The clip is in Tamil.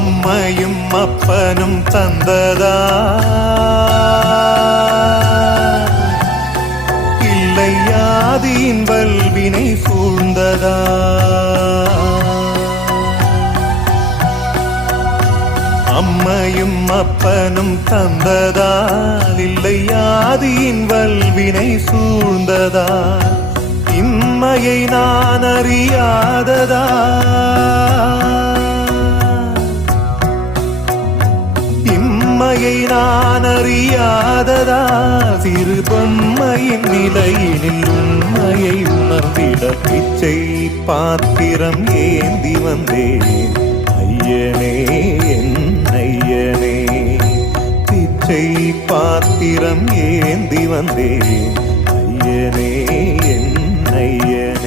அம்மையும் அப்பனும் தந்ததா இல்லை ஆதியின் வல்வினை சூழ்ந்ததா அம்மையும் அப்பனும் தந்ததால் இல்லை ஆதியின் வல்வினை சூழ்ந்ததா இம்மையை நான் அறியாததா இம்மையை நான் அறியாததா சிறு பொம்மையின் நிலையினில் உண்மையை உணர்ந்திட பிச்சை பாத்திரம் ஏந்தி வந்தேன் ஐயனே என் ஐயனே பிச்சை பாத்திரம் ஏந்தி வந்தேன் ஐயனே என் ஐயனே